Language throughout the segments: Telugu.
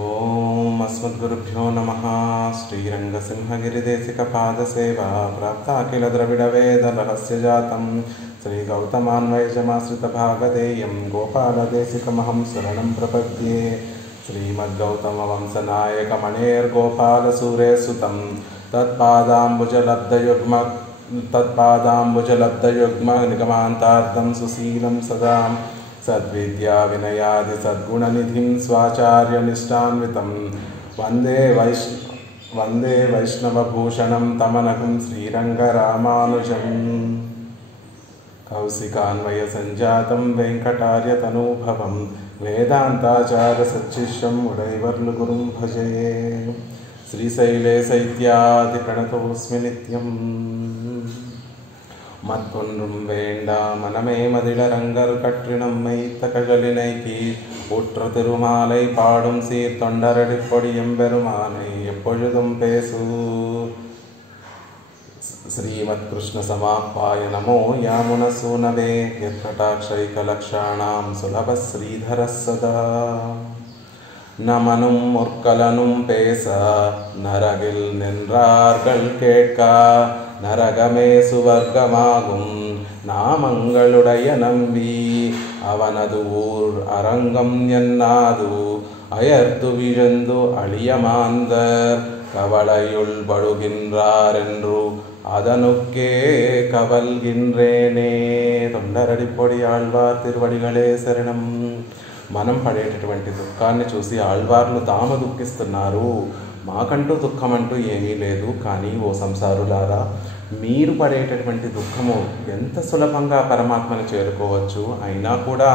ఓం అస్మద్గురుభ్యో నమః. శ్రీరంగసింహగిరిదేశికపాదసేవా ప్రాప్తాఖిల ద్రవిడవేదరహస్యజాతం శ్రీగౌతమాన్వయజమాశ్రితభాగధేయం గోపాలదేశికమహం శరణం ప్రపద్యే. శ్రీమద్గౌతమవంశనాయకమణేర్గోపాలసూరేసుతం తత్పాదాంబుజలబ్ధయుగ్మ నిగమాంతార్థం సుశీలం సదా సద్విద్యా వినయాది సద్గుణనిధిం స్వాచార్యనిష్టాన్వితం వందే వైష్ణవభూషణం తమనఘం శ్రీరంగరామానుజం. కౌశికాన్వయ సంజాతం వెంకటార్యతనూభవం వేదాంతాచార్య సచ్చిష్యం ఉడైవర్లు గురుం భజే. శ్రీశైలే శైత్యాది ప్రణతోస్మి నిత్యం. மற்றொன்றும் வேண்டா மனமே மதிளரங்கர் கற்றினம் மைத்த கழலினைக்கு உற்ற திருமாலை பாடும் சீர் தொண்டரடி பொடியம் பெருமானை எப்பொழுதும் பேசு. ஸ்ரீமத் கிருஷ்ண சமாப்பாய நமோ யாமுன சூனவே யத்கடாக்ஷைகலக்ஷாணாம் சுலப ஸ்ரீதர சதா. நமனும் முற்கலனும் பேச நரகில் நின்றார்கள் கேட்க நரகமே சுவர்க்கமாகும் நாமங்களுடைய நம்பி அவனது ஊர் அரங்கம் என்னாது அயர்த்து விழுந்து அழியமாந்தர் கவலையுள் படுகின்றார் என்று அதனுக்கே కవల్గిన్రేనే. తొండరడిపొడి ఆళ్వార్ తిరువడిగలే శరణం. మనం పడేటటువంటి దుఃఖాన్ని చూసి ఆళ్వార్లు తాము దుఃఖిస్తున్నారు, మాకంటూ దుఃఖం అంటూ ఏమీ లేదు. కానీ ఓ సంసారులారా, మీరు పడేటటువంటి దుఃఖము ఎంత సులభంగా పరమాత్మని చేరుకోవచ్చు, అయినా కూడా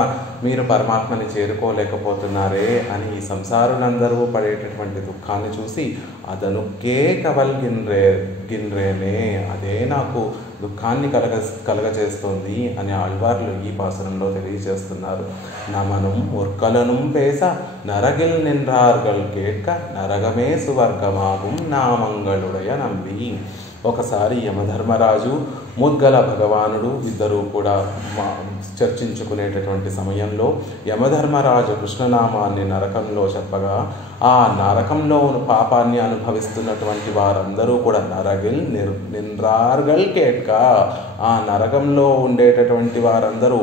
మీరు పరమాత్మని చేరుకోలేకపోతున్నారే అని ఈ సంసారులందరూ పడేటటువంటి దుఃఖాన్ని చూసి అదనుకే కవల్గిన్రేనే, అదే నాకు దుఃఖాన్ని కలగజేస్తోంది అని ఆళ్వార్లు ఈ పాసురంలో తెలియజేస్తున్నారు. నమనుం ఉర్కలనుం పేస నరగిల్ నిన్றார்கள் కేట్క నరగమే సువర్గమాగుం నామంగళుడయ నంబి. ఒకసారి యమధర్మరాజు ముద్గల భగవానుడు ఇద్దరూ కూడా చర్చించుకునేటటువంటి సమయంలో యమధర్మరాజు కృష్ణనామాన్ని నరకంలో చెప్పగా ఆ నరకంలో పాపాన్ని అనుభవిస్తున్నటువంటి వారందరూ కూడా నరగిల్ నిన్றார்கள் కేట్క, ఆ నరకంలో ఉండేటటువంటి వారందరూ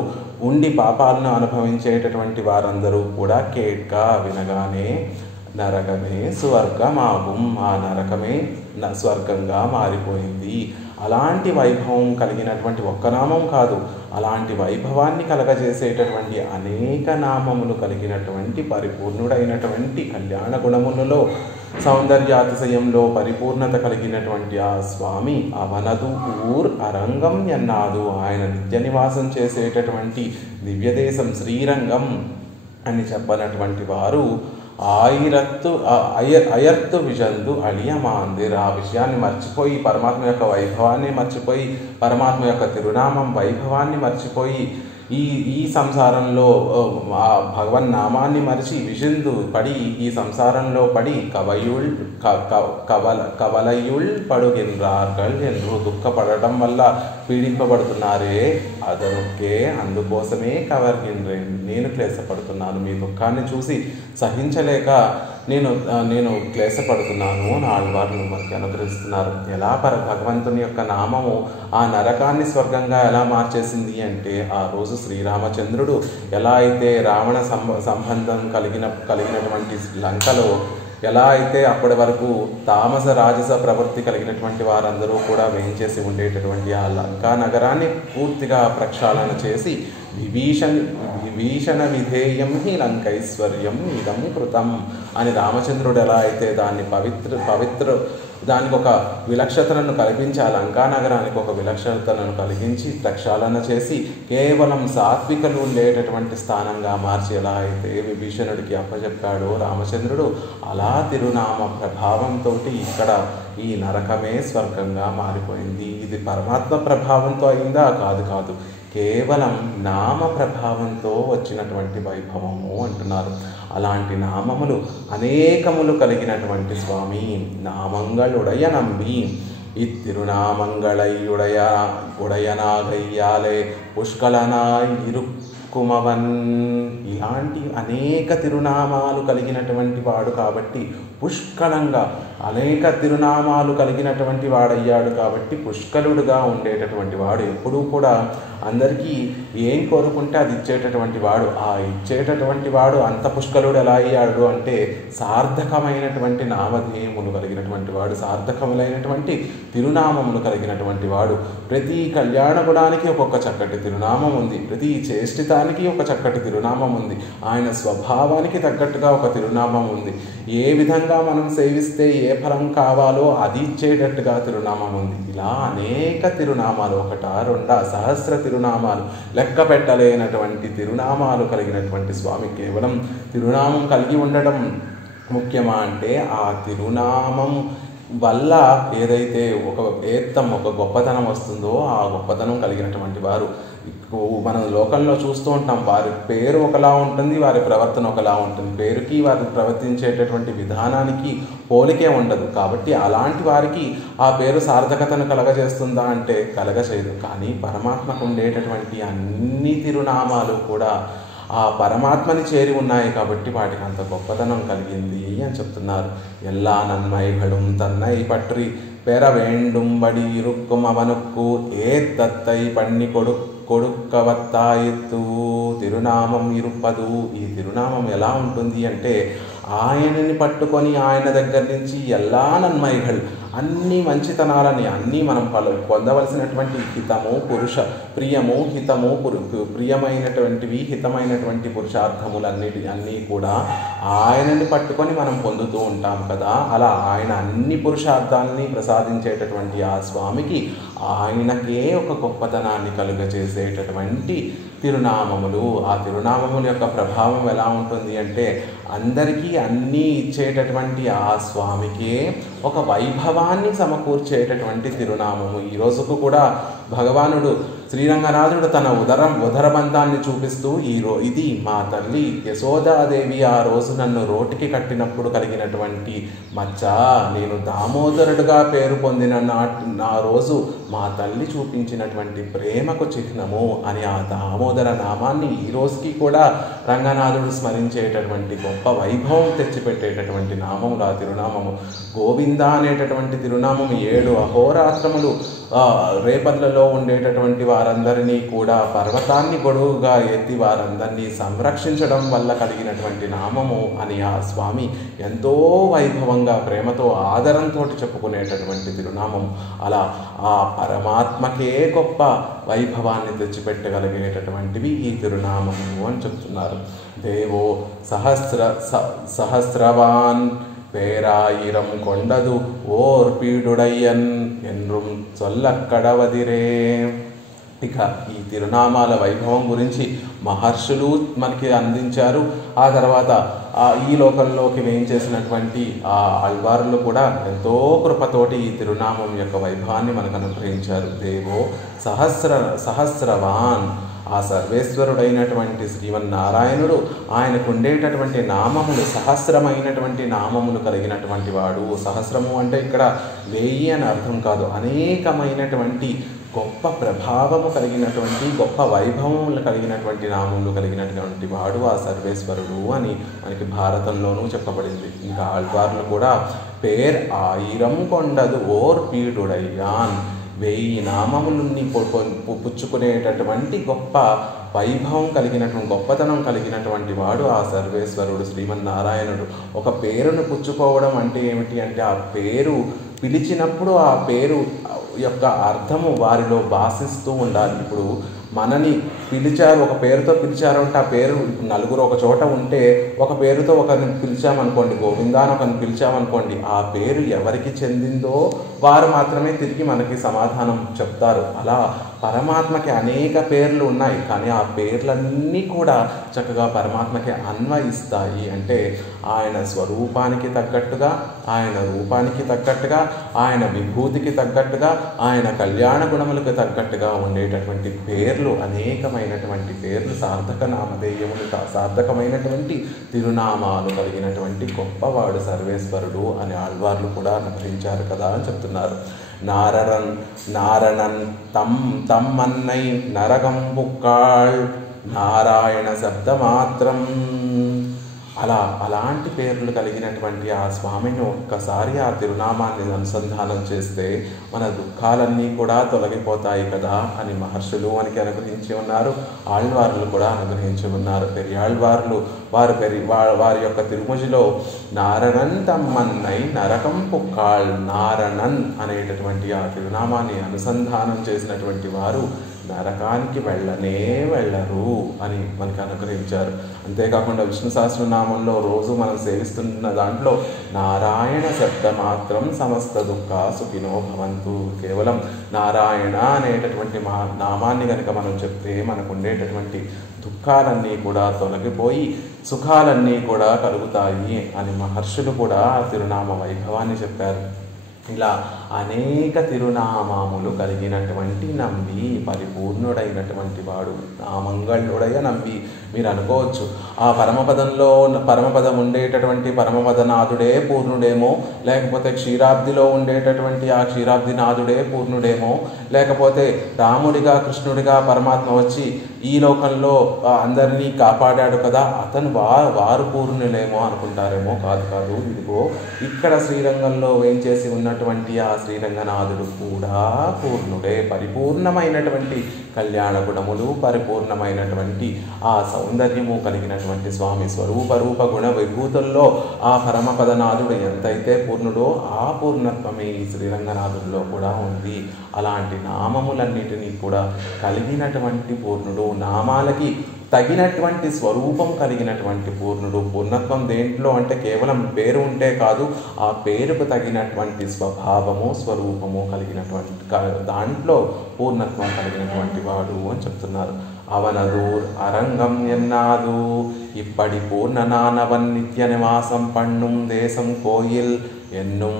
ఉండి పాపాలను అనుభవించేటటువంటి వారందరూ కూడా కేట్క వినగానే నరకమే స్వర్గమాగుం, ఆ నరకమే స్వర్గంగా మారిపోయింది. అలాంటి వైభవం కలిగినటువంటి ఒక్క నామం కాదు, అలాంటి వైభవాన్ని కలగజేసేటటువంటి అనేక నామములు కలిగినటువంటి పరిపూర్ణుడైనటువంటి కళ్యాణ గుణములలో సౌందర్యాతిశయంలో పరిపూర్ణత కలిగినటువంటి ఆ స్వామి అవనదు ఊర్ అరంగం ఎన్నాదు, ఆయన నిత్య నివాసం చేసేటటువంటి దివ్యదేశం శ్రీరంగం అని చెప్పనటువంటి వారు అయర్తు విజందు అళియమాందిర్, ఆ విషయాన్ని మర్చిపోయి పరమాత్మ యొక్క వైభవాన్ని మర్చిపోయి పరమాత్మ యొక్క తిరునామం వైభవాన్ని మర్చిపోయి ఈ సంసారంలో ఆ భగవన్ నామాన్ని మరిచి విజందు పడి ఈ సంసారంలో పడి కవలయుల్ పడుగిన్றார்கள் என்று దుఃఖపడటం వల్ల పీడింపబడుతున్నారే, అదొకే అందుకోసమే కవర్గిన్రేన్, నేను క్లేశపడుతున్నాను, మీ దుఃఖాన్ని చూసి సహించలేక నేను క్లేశపడుతున్నాను అని ఆళ్వార్లు మనకి అనుగ్రహిస్తున్నారు. ఎలా భగవంతుని యొక్క నామము ఆ నరకాన్ని స్వర్గంగా ఎలా మార్చేసింది అంటే, ఆ రోజు శ్రీరామచంద్రుడు ఎలా అయితే రావణ సంబంధం కలిగినటువంటి లంకలో ఎలా అయితే అప్పటి వరకు తామస రాజస ప్రవృత్తి కలిగినటువంటి వారందరూ కూడా వేయించేసి ఉండేటటువంటి ఆ లంకా నగరాన్ని పూర్తిగా ప్రక్షాళన చేసి విభీషణ విధేయం హి లంకైశ్వర్యం ఇదం కృతం అని రామచంద్రుడు ఎలా అయితే దాన్ని పవిత్ర దానికి ఒక విలక్షణతను కల్పించి ఆ లంకా నగరానికి ఒక విలక్షణతను కలిగించి ప్రక్షాళన చేసి కేవలం సాత్వికలు ఉండేటటువంటి స్థానంగా మార్చి ఎలా అయితే విభీషణుడికి అప్పచెప్పాడో రామచంద్రుడు, అలా తిరునామ ప్రభావంతో ఇక్కడ ఈ నరకమే స్వర్గంగా మారిపోయింది. ఇది పరమాత్మ ప్రభావంతో అయిందా? కాదు, కేవలం నామ ప్రభావంతో వచ్చినటువంటి వైభవము అంటున్నారు. అలాంటి నామములు అనేకములు కలిగినటువంటి స్వామి నామంగళుడయ నంబి. இத்திருநாமங்களை உடையனாகையாலே புஷ்கலனாய் పుష్కుమవన్, ఇలాంటి అనేక తిరునామాలు కలిగినటువంటి వాడు కాబట్టి పుష్కలంగా అనేక తిరునామాలు కలిగినటువంటి వాడయ్యాడు కాబట్టి పుష్కలుడుగా ఉండేటటువంటి వాడు, ఎప్పుడూ కూడా అందరికీ ఏం కోరుకుంటే అది ఇచ్చేటటువంటి వాడు. ఆ ఇచ్చేటటువంటి వాడు అంత పుష్కలుడు ఎలా అయ్యాడు అంటే సార్థకమైనటువంటి నామధేయములు కలిగినటువంటి వాడు, సార్థకములైనటువంటి తిరునామములు కలిగినటువంటి వాడు. ప్రతి కళ్యాణ గుణానికి ఒక్కొక్క చక్కటి తిరునామం ఉంది, ప్రతి చేష్టితానికి ఒక చక్కటి తిరునామం ఉంది, ఆయన స్వభావానికి తగ్గట్టుగా ఒక తిరునామం ఉంది. ఏ విధంగా మనం సేవిస్తే ఏ ఫలం కావాలో అది ఇచ్చేటట్టుగా తిరునామం ఉంది. ఇలా అనేక తిరునామాలు, ఒకటా రెండా సహస్ర తిరునామాలు, లెక్క పెట్టలేనటువంటి తిరునామాలు కలిగినటువంటి స్వామి. కేవలం తిరునామం కలిగి ఉండడం ముఖ్యమా అంటే ఆ తిరునామం వల్ల ఏదైతే ఒక గొప్పతనం వస్తుందో ఆ గొప్పతనం కలిగినటువంటి వారు. మనం లోకంలో చూస్తూ ఉంటాం, వారి పేరు ఒకలా ఉంటుంది, వారి ప్రవర్తన ఒకలా ఉంటుంది. పేరుకి వారు ప్రవర్తించేటటువంటి విధానానికి పోలికే ఉండదు. కాబట్టి అలాంటి వారికి ఆ పేరు సార్థకతను కలగజేస్తుందా అంటే కలగచేయదు. కానీ పరమాత్మకు ఉండేటటువంటి అన్ని తిరునామాలు కూడా ఆ పరమాత్మని చేరి ఉన్నాయి కాబట్టి వాటికి అంత గొప్పతనం కలిగింది అని చెప్తున్నారు. ఎల్లా నన్మైగళం తన్నై పట్రి పెర వేండుంబడి ఇరుక్కుం అవనుక్కు ఏ తత్తై పన్ని కొడుక్కవత్తాయిత్తు తిరునామం ఇరుప్పదు. ఈ తిరునామం ఎలా ఉంటుంది అంటే ఆయనని పట్టుకొని ఆయన దగ్గర నుంచి ఎల్లా నన్మైగళ్, అన్ని మంచితనాలని, అన్నీ మనం పొందవలసినటువంటి హితము, పురుష ప్రియము, హితము, ప్రియమైనటువంటివి, హితమైనటువంటి అన్నీ కూడా ఆయనని పట్టుకొని మనం పొందుతూ ఉంటాం కదా. అలా ఆయన అన్ని పురుషార్థాలని ప్రసాదించేటటువంటి ఆ స్వామికి ఆయనకే ఒక గొప్పతనాన్ని కలుగజేసేటటువంటి తిరునామములు. ఆ తిరునామముల యొక్క ప్రభావం ఎలా ఉంటుంది అంటే అందరికీ అన్నీ ఇచ్చేటటువంటి ఆ స్వామికే ఒక వైభవాన్ని సమకూర్చేటటువంటి తిరునామము. ఈ రోజుకు కూడా భగవానుడు శ్రీరంగనాథుడు తన ఉదరబంధాన్ని చూపిస్తూ ఇది మా తల్లి యశోదాదేవి ఆ రోజు నన్ను రోటికి కట్టినప్పుడు కలిగినటువంటి మచ్చ, నేను దామోదరుడుగా పేరు పొందిన నా రోజు మా తల్లి చూపించినటువంటి ప్రేమకు చిహ్నము అని ఆ దామోదర నామాన్ని ఈ రోజుకి కూడా రంగనాథుడు స్మరించేటటువంటి గొప్ప వైభవం తెచ్చిపెట్టేటటువంటి నామములు ఆ తిరునామము. గోవింద అనేటటువంటి తిరునామము 7 అహోరాత్రములు రేపర్లలో ఉండేటటువంటి వారందరినీ కూడా పర్వతాన్ని గొడుగుగా ఎత్తి వారందరినీ సంరక్షించడం వల్ల కలిగినటువంటి నామము అని ఆ స్వామి ఎంతో వైభవంగా ప్రేమతో ఆదరంతో చెప్పుకునేటటువంటి తిరునామము. అలా ఆ పరమాత్మకే గొప్ప వైభవాన్ని తెచ్చిపెట్టగలిగేటటువంటివి ఈ తిరునామము అని చెప్తున్నారు. దేవో సహస్రవాన్ பேராயிரம் கொண்டது ஓர் பீடுடையன் என்றும் சொல்லక్కడవదిరే. ఇక ఈ తిరునామాల వైభవం గురించి మహర్షులు మనకి అందించారు. ఆ తర్వాత ఈ లోకంలోకి వేయించేసినటువంటి ఆ ఆళ్వారులు కూడా ఎంతో కృపతోటి ఈ తిరునామం యొక్క వైభవాన్ని మనకు అనుగ్రహించారు. దేవో సహస్రవాన్, ఆ సర్వేశ్వరుడైనటువంటి శ్రీమన్నారాయణుడు ఆయనకు ఉండేటటువంటి నామములు సహస్రమైనటువంటి నామములు కలిగినటువంటి వాడు. సహస్రము అంటే ఇక్కడ 1000 అని అర్థం కాదు, అనేకమైనటువంటి గొప్ప ప్రభావము కలిగినటువంటి గొప్ప వైభవములు కలిగినటువంటి నామములు కలిగినటువంటి వాడు ఆ సర్వేశ్వరుడు అని మనకి భారతంలోనూ చెప్పబడింది. ఇంకా ఆళ్వార్లు కూడా పేర్ ఆయిరం కొండదు ఓర్ పీడుడయ్యాన్, 1000 నామములని పుచ్చుకునేటటువంటి గొప్ప వైభవం కలిగినటువంటి గొప్పతనం కలిగినటువంటి వాడు ఆ సర్వేశ్వరుడు శ్రీమన్నారాయణుడు. ఒక పేరును పుచ్చుకోవడం అంటే ఏమిటి అంటే ఆ పేరు పిలిచినప్పుడు ఆ పేరు యొక్క అర్థము వారిలో భాషిస్తూ ఉండాలి. ఇప్పుడు మనని పిలిచారు, ఒక పేరుతో పిలిచారు అంటే ఆ పేరు నలుగురు ఒక చోట ఉంటే ఒక పేరుతో ఒకరిని పిలిచామనుకోండి, గోవిందా అని ఒకరిని పిలిచామనుకోండి, ఆ పేరు ఎవరికి చెందిందో వారు మాత్రమే తిరిగి మనకి సమాధానం చెప్తారు. అలా పరమాత్మకి అనేక పేర్లు ఉన్నాయి, కానీ ఆ పేర్లన్నీ కూడా చక్కగా పరమాత్మకి అన్వయిస్తాయి. అంటే ఆయన స్వరూపానికి తగ్గట్టుగా, ఆయన రూపానికి తగ్గట్టుగా, ఆయన విభూతికి తగ్గట్టుగా, ఆయన కళ్యాణ గుణములకు తగ్గట్టుగా ఉండేటటువంటి పేర్లు, అనేకమైనటువంటి పేర్లు, సార్థక నామధేయములు, సార్థకమైనటువంటి తిరునామాలు కలిగినటువంటి గొప్పవాడు సర్వేశ్వరుడు అని ఆళ్వార్లు కూడా అనుగ్రహించారు కదా అని చెప్తున్నారు. నారణన్ తమ్మన్నై నరగం బుక్కాళ్ నారాయణ శబ్దమాత్రం. అలాంటి పేర్లు కలిగినటువంటి ఆ స్వామిని ఒక్కసారి ఆ తిరునామాన్ని అనుసంధానం చేస్తే మన దుఃఖాలన్నీ కూడా తొలగిపోతాయి కదా అని మహర్షులు మనకి అనుగ్రహించి ఉన్నారు. ఆళ్వార్లు కూడా అనుగ్రహించి ఉన్నారు. పెరియాళ్వార్లు వారి యొక్క తిరుముజిలో నారణన్ తమ్మన్నై నరకం పుక్కాళ్, నారణన్ అనేటటువంటి ఆ తిరునామాన్ని అనుసంధానం చేసినటువంటి వారు నరకానికి వెళ్ళరు అని మనకి అనుగ్రహించారు. అంతేకాకుండా విష్ణు సహస్రనామంలో రోజు మనం సేవిస్తున్న దాంట్లో నారాయణ శబ్దమాత్రం సమస్త దుఃఖ సుఖినో భవంతు. కేవలం నారాయణ అనేటటువంటి నామాన్ని కనుక మనం చెప్తే మనకు ఉండేటటువంటి దుఃఖాలన్నీ కూడా తొలగిపోయి సుఖాలన్నీ కూడా కలుగుతాయి అని మహర్షులు కూడా తిరునామ వైభవాన్ని చెప్పారు. ఇలా అనేక తిరునామాములు కలిగినటువంటి నంబి పరిపూర్ణుడైనటువంటి వాడు, నామంగళుడయ నంబి. మీరు అనుకోవచ్చు ఆ పరమపదం ఉండేటటువంటి పరమపదనాథుడే పూర్ణుడేమో, లేకపోతే క్షీరాబ్దిలో ఉండేటటువంటి ఆ క్షీరాబ్దినాథుడే పూర్ణుడేమో, లేకపోతే రాముడిగా కృష్ణుడిగా పరమాత్మ వచ్చి ఈ లోకంలో అందరినీ కాపాడాడు కదా అతను వారు పూర్ణులేమో అనుకుంటారేమో. కాదు. ఇదిగో ఇక్కడ శ్రీరంగంలో వేంచేసి ఉన్నటువంటి ఆ శ్రీరంగనాథుడు కూడా పూర్ణుడే. పరిపూర్ణమైనటువంటి కళ్యాణ గుణములు, పరిపూర్ణమైనటువంటి ఆ సౌందర్యము కలిగినటువంటి స్వామి. స్వరూప గుణ విభూతుల్లో ఆ పరమపదనాథుడు ఎంతైతే పూర్ణుడో ఆ పూర్ణత్వమే ఈ శ్రీరంగనాథుడిలో కూడా ఉంది. అలాంటి నామములన్నిటినీ కూడా కలిగినటువంటి పూర్ణుడు, నామాలకి తగినటువంటి స్వరూపం కలిగినటువంటి పూర్ణుడు. పూర్ణత్వం దేంట్లో అంటే కేవలం పేరు ఉంటే కాదు, ఆ పేరుకు తగినటువంటి స్వభావము స్వరూపము కలిగినటువంటి దాంట్లో పూర్ణత్వం కలిగినటువంటి వాడు అని చెప్తున్నారు. అవనదూర్ అరంగం ఎన్నాదు ఇప్పటి పూర్ణనానవన్ నిత్య నివాసం పన్నుం దేశం కోయిల్ ఎన్నుం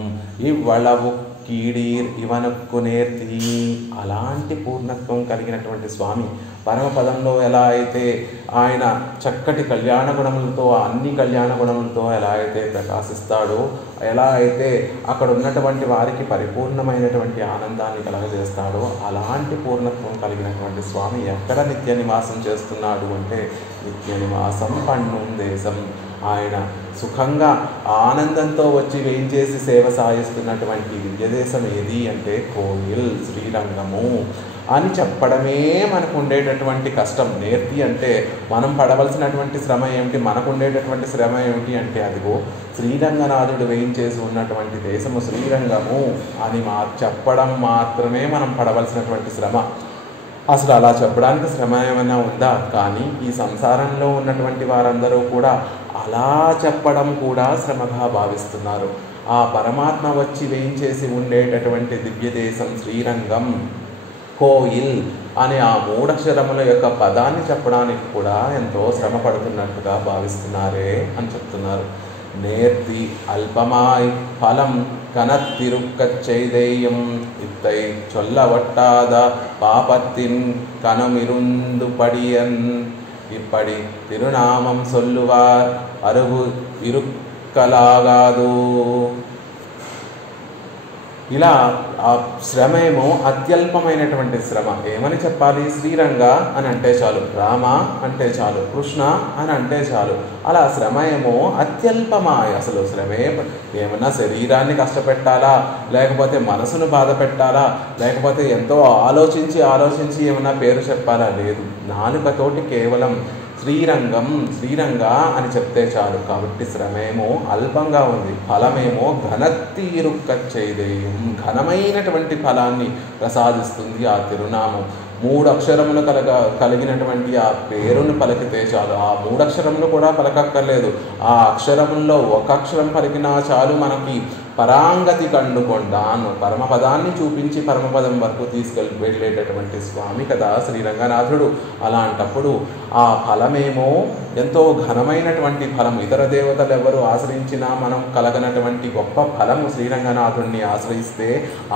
ఇవ్వళవు కీడీర్ ఇవనక్కు నేర్తి. అలాంటి పూర్ణత్వం కలిగినటువంటి స్వామి పరమపదంలో ఎలా అయితే ఆయన చక్కటి కళ్యాణ గుణములతో, అన్ని కళ్యాణ గుణములతో ఎలా అయితే ప్రకాశిస్తాడో, ఎలా అయితే అక్కడ ఉన్నటువంటి వారికి పరిపూర్ణమైనటువంటి ఆనందాన్ని కలగజేస్తాడో, అలాంటి పూర్ణత్వం కలిగినటువంటి స్వామి ఎక్కడ నిత్య నివాసం చేస్తున్నాడు అంటే నిత్య నివాసం పన్నుం దేశం. ఆయన సుఖంగా ఆనందంతో వచ్చి వేయించేసి సేవ సాగిస్తున్నటువంటి దివ్యదేశం ఏది అంటే కోయిల్, శ్రీరంగము అని చెప్పడమే మనకు ఉండేటటువంటి కష్టం. నేర్తి అంటే మనం పడవలసినటువంటి శ్రమ ఏమిటి, మనకు ఉండేటటువంటి శ్రమ ఏమిటి అంటే అదిగో శ్రీరంగనాథుడు వేయించేసి ఉన్నటువంటి దేశము శ్రీరంగము అని చెప్పడం మాత్రమే మనం పడవలసినటువంటి శ్రమ. అసలు అలా చెప్పడానికి శ్రమ ఏమైనా ఉందా? కానీ ఈ సంసారంలో ఉన్నటువంటి వారందరూ కూడా అలా చెప్పడం కూడా శ్రమగా భావిస్తున్నారు. ఆ పరమాత్మ వచ్చి వేయించేసి ఉండేటటువంటి దివ్యదేశం శ్రీరంగం, కోయిల్ అనే ఆ మూడక్షరముల యొక్క పదాన్ని చెప్పడానికి కూడా ఎంతో శ్రమ పడుతున్నట్టుగా భావిస్తున్నారే అని చెప్తున్నారు. నేర్తి అల్పమాయ్ ఫలం కనత్తిరుక్కచ్చైదేయం ఇత్తై చొల్లవట్టాద పాపత్తిన్ కనమిరుందు పడియన్ ఇప్పటి తిరునామం సొల్లువార్ అరుగు ఇరుక్కలాగాదు. ఇలా ఆ శ్రమ ఏమో అత్యల్పమైనటువంటి శ్రమ. ఏమని చెప్పాలి? శ్రీరంగ అని అంటే చాలు, రామ అంటే చాలు, కృష్ణ అని అంటే చాలు. అలా శ్రమ ఏమో అత్యల్పమాయ. అసలు శ్రమే ఏమన్నా శరీరాన్ని కష్టపెట్టాలా, లేకపోతే మనసును బాధ పెట్టాలా, లేకపోతే ఎంతో ఆలోచించి ఏమన్నా పేరు చెప్పాలా? లేదు. నాలుకతోటి కేవలం శ్రీరంగ అని చెప్తే చాలు. కాబట్టి శ్రమేమో అల్పంగా ఉంది, ఫలమేమో ఘనత్తీరుక్కచ్చైదేయం, ఘనమైనటువంటి ఫలాన్ని ప్రసాదిస్తుంది ఆ తిరునామం. 3 అక్షరములు కలిగినటువంటి ఆ పేరును పలికితే చాలు. ఆ 3 అక్షరములు కూడా పలకక్కర్లేదు, ఆ అక్షరముల్లో ఒక అక్షరం పలికినా చాలు మనకి పరాంగతి కండుకొండాను, పరమపదాన్ని చూపించి పరమపదం వరకు వెళ్ళేటటువంటి స్వామి కదా శ్రీరంగనాథుడు. అలాంటప్పుడు ఆ ఫలమేమో ఎంతో ఘనమైనటువంటి ఫలం. ఇతర దేవతలు ఎవరు ఆశ్రయించినా మనం కలగనటువంటి గొప్ప ఫలము శ్రీరంగనాథుడిని ఆశ్రయిస్తే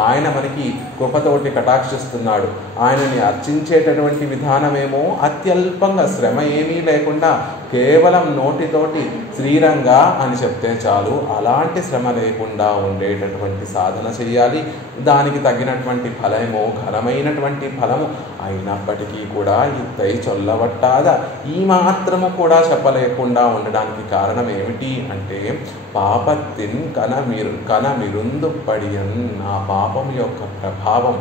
ఆయన మనకి కృపతోటి కటాక్షిస్తున్నాడు. ఆయనని అర్చించేటటువంటి విధానమేమో అత్యల్పంగా, శ్రమ ఏమీ లేకుండా కేవలం నోటితోటి శ్రీరంగ అని చెప్తే చాలు. అలాంటి శ్రమ లేకుండా ఉండేటటువంటి సాధన చేయాలి. దానికి తగినటువంటి ఫలము ఘనమైనటువంటి ఫలము అయినప్పటికీ కూడా ఇత్తై చొల్లవట్టాద ఈ మాత్రము కూడా చెప్పలేకుండా ఉండడానికి కారణం ఏమిటి అంటే పాపత్తిన్ కనమిరుందు పడియన్, ఆ పాపం యొక్క ప్రభావం.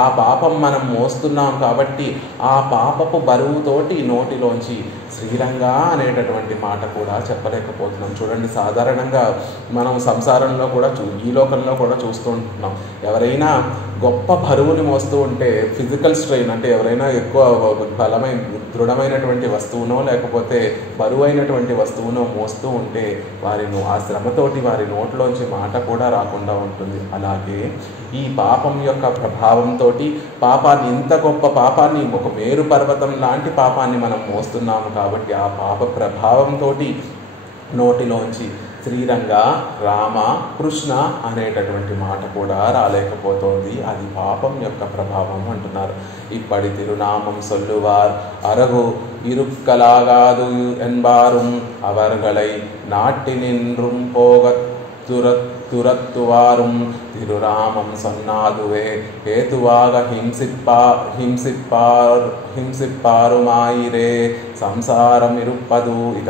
ఆ పాపం మనం మోస్తున్నాం కాబట్టి ఆ పాపపు బరువుతోటి నోటిలోంచి శ్రీరంగా అనేటటువంటి మాట కూడా చెప్పలేకపోతున్నాం. చూడండి, సాధారణంగా మనం సంసారంలో కూడా ఈ లోకంలో కూడా చూస్తూ ఉంటున్నాం. ఎవరైనా గొప్ప బరువుని మోస్తూ ఉంటే ఫిజికల్ స్ట్రెయిన్ అంటే ఎవరైనా ఎక్కువ దృఢమైనటువంటి వస్తువునో లేకపోతే బరువైనటువంటి వస్తువునో మోస్తూ ఉంటే ఆ శ్రమతోటి వారి నోట్లోంచి మాట కూడా రాకుండా ఉంటుంది. అలాగే ఈ పాపం యొక్క ప్రభావంతో పాపాన్ని, ఇంత గొప్ప పాపాన్ని, ఒక మేరు పర్వతం లాంటి పాపాన్ని మనం మోస్తున్నాము కాబట్టి ఆ పాప ప్రభావంతో నోటిలోంచి శ్రీరంగ, రామ, కృష్ణ అనేటటువంటి మాట కూడా రాలేకపోతోంది. అది పాపం యొక్క ప్రభావం అంటున్నారు. ఇప్పటి తిరునామం సొల్లువార్ అరగు ఇరుక్కలాగాదు ఎన్బారుం అవర్గళై నాటి నిన్றும் పోగ துரத்துவாரும் திருராமம் சொன்னாதுவே ஹேதுவாக హింసిప్పారుమాయిరే సంసారం ఇరుప్పదు. ఇక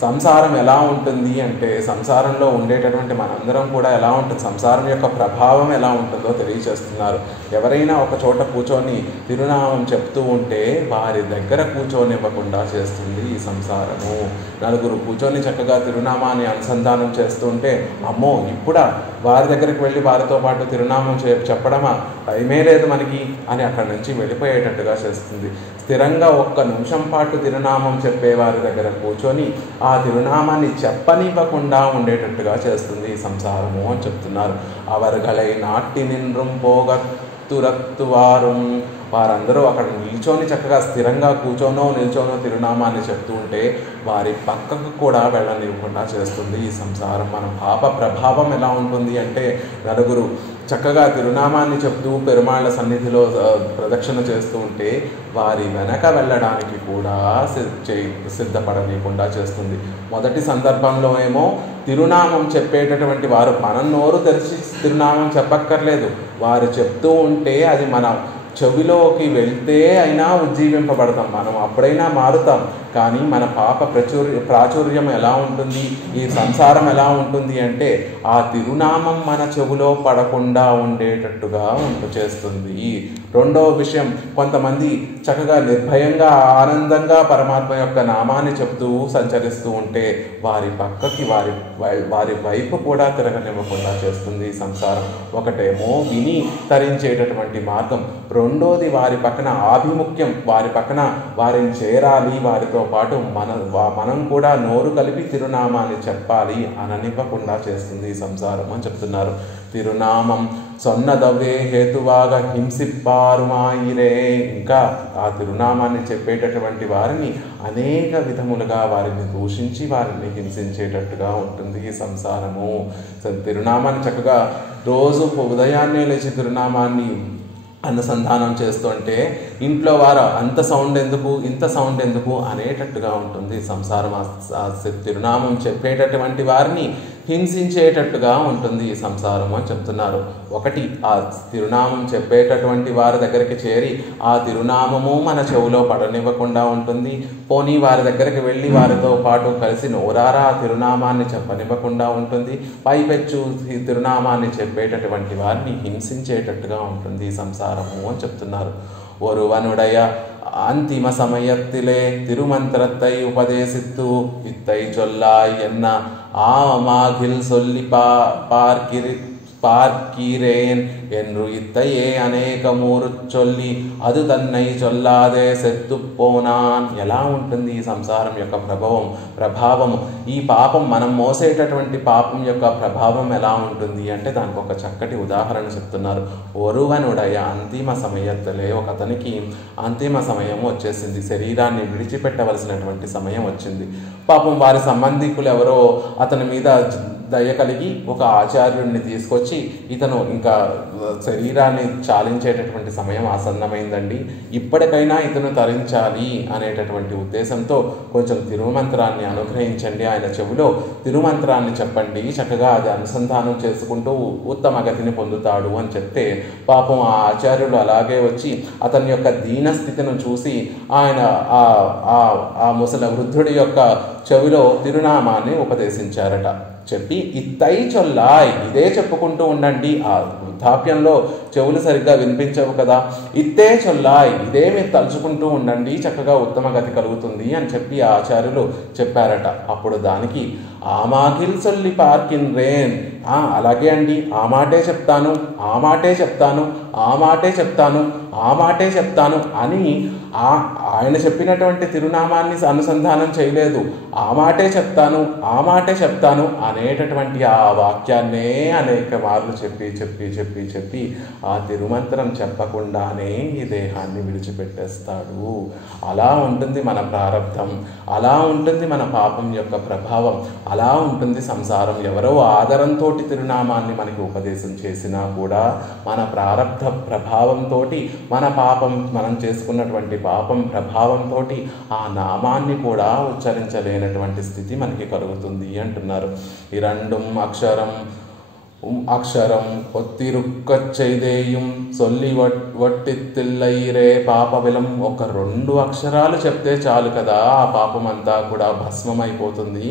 సంసారం ఎలా ఉంటుంది అంటే సంసారంలో ఉండేటటువంటి మనందరం కూడా ఎలా ఉంటుంది, సంసారం యొక్క ప్రభావం ఎలా ఉంటుందో తెలియచేస్తున్నారు. ఎవరైనా ఒక చోట కూర్చొని తిరునామం చెప్తూ ఉంటే వారి దగ్గర కూర్చోనివ్వకుండా చేస్తుంది ఈ సంసారము. నలుగురు కూర్చొని చక్కగా తిరునామాన్ని అనుసంధానం చేస్తూ ఉంటే అమ్మో ఇప్పుడా వారి దగ్గరికి వెళ్ళి వారితో పాటు తిరునామం చెప్పడమా, టైమే లేదు మనకి అని అక్కడి నుంచి వెళ్ళిపోయేటట్టుగా చేస్తుంది. స్థిరంగా 1 నిమిషం పాటు తిరునామం చెప్పే వారి దగ్గర కూర్చొని ఆ తిరునామాన్ని చెప్పనివ్వకుండా ఉండేటట్టుగా చేస్తుంది ఈ సంసారము అని చెప్తున్నారు. అవర్గలై నాటి నిన్றுం పోగ తురత్తువారు, వారందరూ అక్కడ నిల్చొని చక్కగా స్థిరంగా కూర్చోనో నిల్చోనో తిరునామాన్ని చెప్తూ ఉంటే వారి పక్కకు కూడా వెళ్ళనివ్వకుండా చేస్తుంది ఈ సంసారం. మన పాప ప్రభావం ఎలా ఉంటుంది అంటే నలుగురు చక్కగా తిరునామాన్ని చెప్తూ పెరుమాళ్ళ సన్నిధిలో ప్రదక్షిణ చేస్తూ ఉంటే వారి వెనక వెళ్ళడానికి కూడా సిద్ధపడనీయకుండా చేస్తుంది. మొదటి సందర్భంలో ఏమో తిరునామం చెప్పేటటువంటి వారు మనం నోరు తెరిచి తిరునామం చెప్పక్కర్లేదు, వారు చెప్తూ ఉంటే అది మన చెవిలోకి వెళ్తే అయినా ఉజ్జీవింపబడతాం, మనం అప్పుడైనా మారుతాం. కానీ మన పాప ప్రాచుర్యం ఎలా ఉంటుంది, ఈ సంసారం ఎలా ఉంటుంది అంటే ఆ తిరునామం మన చెవిలో పడకుండా ఉండేటట్టుగా చేస్తుంది. రెండవ విషయం, కొంతమంది చక్కగా నిర్భయంగా ఆనందంగా పరమాత్మ యొక్క నామాన్ని చెప్తూ సంచరిస్తూ ఉంటే వారి పక్కకి వారి వైపు కూడా తిరగనివ్వకుండా చేస్తుంది ఈ సంసారం. ఒకటేమో విని తరించేటటువంటి మార్గం, రెండోది వారి పక్కన ఆభిముఖ్యం, వారి పక్కన వారిని చేరాలి, వారితో పాటు మనం కూడా నోరు కలిపి తిరునామాన్ని చెప్పాలి అననివ్వకుండా చేస్తుంది ఈ సంసారం అని చెప్తున్నారు. తిరునామం సొన్నదవ్వే హేతువాగా హింసిప్పారుమాయిరే, ఇంకా ఆ తిరునామాన్ని చెప్పేటటువంటి వారిని అనేక విధములుగా వారిని దూషించి వారిని హింసించేటట్టుగా ఉంటుంది ఈ సంసారము. తిరునామాన్ని చక్కగా రోజు ఉదయాన్నే లేచి తిరునామాన్ని అనుసంధానం చేస్తుంటే ఇంట్లో వారు అంత సౌండ్ ఎందుకు, ఇంత సౌండ్ ఎందుకు అనేటట్టుగా ఉంటుంది సంసారం. తిరునామం చెప్పేటటువంటి వారిని హింసించేటట్టుగా ఉంటుంది ఈ సంసారం అని చెప్తున్నారు. ఒకటి, ఆ తిరునామం చెప్పేటటువంటి వారి దగ్గరికి చేరి ఆ తిరునామము మన చెవులో పడనివ్వకుండా ఉంటుంది. పోనీ వారి దగ్గరికి వెళ్ళి వారితో పాటు కలిసి నోరారా ఆ తిరునామాన్ని చెప్పనివ్వకుండా ఉంటుంది. పైపెచ్చు ఈ తిరునామాన్ని చెప్పేటటువంటి వారిని హింసించేటట్టుగా ఉంటుంది ఈ సంసారము అని చెప్తున్నారు. ஒருவனுடைய அந்திம சமயத்திலே திருமந்திரத்தை உபதேசித்து இத்தை சொல்லாய் என்ன ஆமாகில் சொல்லி பார்க்கிறேன் என்று இத்தையே అనేకమూరు చొల్లి అది తన్నై చొల్లాదే సెత్తుపోనాన్. ఎలా ఉంటుంది ఈ సంసారం యొక్క ప్రభావము, ఈ పాపం మనం మోసేటటువంటి పాపం యొక్క ప్రభావం ఎలా ఉంటుంది అంటే దానికి ఒక చక్కటి ఉదాహరణ చెప్తున్నారు. ఒరువనుడయ అంతిమ సమయత్తలే, ఒక అతనికి అంతిమ సమయం వచ్చేసింది, శరీరాన్ని విడిచిపెట్టవలసినటువంటి సమయం వచ్చింది. పాపం వారి సంబంధికులు ఎవరో అతని మీద దయ కలిగి ఒక ఆచార్యుడిని తీసుకొచ్చి వచ్చి ఇతను ఇంకా శరీరాన్ని చాలించేటటువంటి సమయం ఆసన్నమైందండి, ఇప్పటికైనా ఇతను తరించాలి అనేటటువంటి ఉద్దేశంతో కొంచెం తిరుమంత్రాన్ని అనుగ్రహించండి, ఆయన చెవిలో తిరుమంత్రాన్ని చెప్పండి, చక్కగా అది అనుసంధానం చేసుకుంటూ ఉత్తమ గతిని పొందుతాడు అని చెప్తే పాపం ఆ ఆచార్యులు అలాగే వచ్చి అతని యొక్క దీనస్థితిని చూసి ఆయన ఆ ముసలి వృద్ధుడి యొక్క చెవిలో తిరునామాన్ని ఉపదేశించారట. చెప్పి ఇత్తై చొల్లాయ్, ఇదే చెప్పుకుంటూ ఉండండి, ఆ వృద్ధాప్యంలో చెవులు సరిగ్గా వినిపించవు కదా, ఇత్తే చొల్లాయ్, ఇదే మీరు తలుచుకుంటూ ఉండండి, చక్కగా ఉత్తమ గతి కలుగుతుంది అని చెప్పి ఆచార్యులు చెప్పారట. అప్పుడు దానికి ఆమాగిల్ సొల్లి పార్కిన్ రేన్, అలాగే అండి, ఆ మాటే చెప్తాను, ఆ మాటే చెప్తాను, ఆ మాటే చెప్తాను, ఆ మాటే చెప్తాను అని ఆయన చెప్పినటువంటి తిరునామాన్ని అనుసంధానం చేయలేదు. ఆ మాటే చెప్తాను, ఆ మాటే చెప్తాను అనేటటువంటి ఆ వాక్యాన్నే అనేక మార్లు చెప్పి చెప్పి చెప్పి చెప్పి ఆ తిరుమంత్రం చెప్పకుండానే ఈ దేహాన్ని విడిచిపెట్టేస్తాడు. అలా ఉంటుంది మన ప్రారంధం, అలా ఉంటుంది మన పాపం యొక్క ప్రభావం, అలా ఉంటుంది సంసారం. ఎవరో ఆదరంతో తిరునామాన్ని మనకి ఉపదేశం చేసినా కూడా మన ప్రారంధ ప్రభావంతో, మన పాపం, మనం చేసుకున్నటువంటి పాపం ప్రభావంతో ఆ నామాన్ని కూడా ఉచ్చరించలేనటువంటి స్థితి మనకి కలుగుతుంది అంటున్నారు. ఈ రెండు అక్షరం ఒత్తిరుక్కచ్చైదేయం సొల్లి వట్టిత్తిల్లైరే పాప విలం, ఒక 2 అక్షరాలు చెప్తే చాలు కదా, ఆ పాపం అంతా కూడా భస్మమైపోతుంది.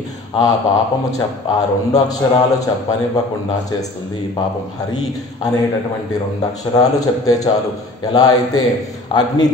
ఆ పాపము ఆ 2 అక్షరాలు చెప్పనివ్వకుండా చేస్తుంది ఈ పాపం. హరి అనేటటువంటి 2 అక్షరాలు చెప్తే చాలు. ఎలా అయితే అగ్ని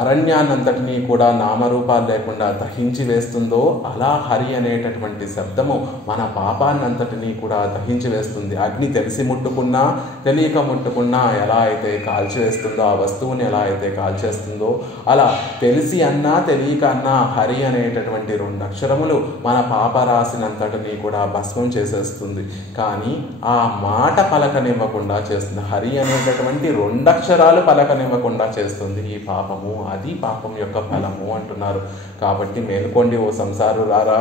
అరణ్యాన్నంతటినీ కూడా నామరూపాలు లేకుండా దహించి వేస్తుందో, అలా హరి అనేటటువంటి శబ్దము మన పాపాన్నంతటినీ కూడా దహించి వేస్తుంది. అగ్ని తెలిసి ముట్టుకున్నా తెలియక ముట్టుకున్నా ఎలా అయితే కాల్చివేస్తుందో, ఆ వస్తువుని ఎలా అయితే కాల్చేస్తుందో, అలా తెలిసి అన్నా తెలియక అన్నా హరి అనేటటువంటి 2 అక్షరములు మన పాపరాశినంతటినీ కూడా భస్మం చేసేస్తుంది. కానీ ఆ మాట పలకనివ్వకుండా చేస్తుంది. హరి అనేటటువంటి 2 అక్షరాలు పలకనివ్వకుండా చేస్తుంది ఈ పాపము. అది పాపం యొక్క ఫలము అంటున్నారు. కాబట్టి మేలుకోండి ఓ సంసారులారా,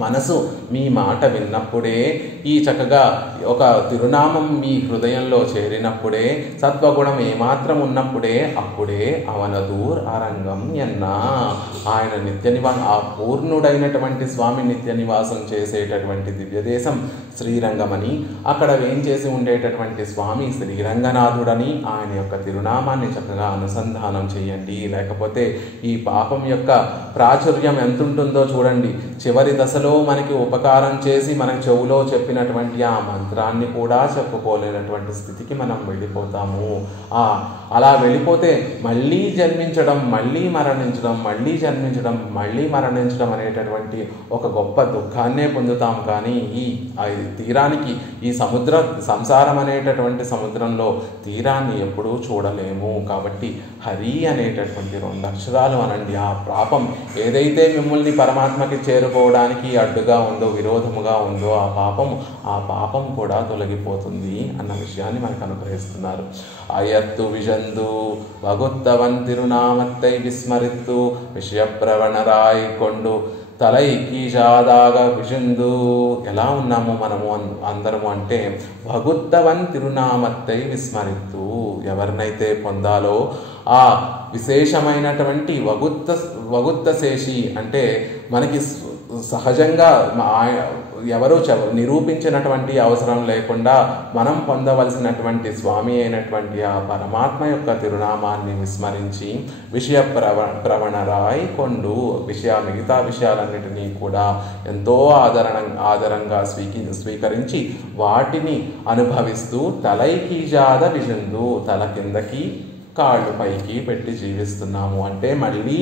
మనసు మీ మాట విన్నప్పుడే, ఈ చక్కగా ఒక తిరునామం మీ హృదయంలో చేరినప్పుడే, సత్వగుణం ఏమాత్రం ఉన్నప్పుడే, అప్పుడే అవనదూర్ అరంగం ఎన్నా, ఆయన నిత్య ఆ పూర్ణుడైనటువంటి స్వామి నిత్య నివాసం చేసేటటువంటి దివ్యదేశం శ్రీరంగమని, అక్కడ ఏం చేసి ఉండేటటువంటి స్వామి శ్రీరంగనాథుడని ఆయన యొక్క తిరునామాన్ని చక్కగా అనుసంధానం చేయండి. లేకపోతే ఈ పాపం యొక్క ప్రాచుర్యం ఎంతుంటుందో చూడండి. చివరి దశలో మనకి ఉపకారం చేసి మనకి చెవులో చెప్పినటువంటి ఆ మంత్రాన్ని కూడా చెప్పుకోలేనటువంటి స్థితికి మనం వెళ్ళిపోతాము. అలా వెళ్ళిపోతే మళ్ళీ జన్మించడం, మళ్ళీ మరణించడం, మళ్ళీ జన్మించడం, మళ్ళీ మరణించడం అనేటటువంటి ఒక గొప్ప దుఃఖాన్నే పొందుతాం. కానీ ఈ తీరానికి, ఈ సంసారం అనేటటువంటి సముద్రంలో తీరాన్ని ఎప్పుడూ చూడలేము. కాబట్టి హరి అనేటటువంటి 2 అక్షరాలు అనండి. ఆ పాపం ఏదైతే మిమ్మల్ని పరమాత్మకి చేరుకోవడానికి అడ్డుగా ఉందో, విరోధముగా ఉందో, ఆ పాపం కూడా తొలగిపోతుంది అన్న విషయాన్ని మనకు అనుగ్రహిస్తున్నారు. అయత్తు విజందు వగుత్తవన్ తిరునామత్తై విస్మరిత్తు విషయప్రవణరాయ్ కొండు తలైకి జాదాగా విజందు. ఎలా ఉన్నాము మనము అందరము అంటే, వగుత్తవన్ తిరునామత్తై విస్మరిత్తు, ఎవరినైతే పొందాలో ఆ విశేషమైనటువంటి వగుత్త శేషి అంటే మనకి సహజంగా ఎవరు నిరూపించినటువంటి అవసరం లేకుండా మనం పొందవలసినటువంటి స్వామి అయినటువంటి ఆ పరమాత్మ యొక్క తిరునామాన్ని విస్మరించి విషయప్రవణరాయ్ కొండు, మిగతా విషయాలన్నిటినీ కూడా ఎంతో ఆదరంగా స్వీకరించి వాటిని అనుభవిస్తూ తలైకి జాద విజందు, తల కిందకి కాళ్ళు పైకి పెట్టి జీవిస్తున్నాము. అంటే మళ్ళీ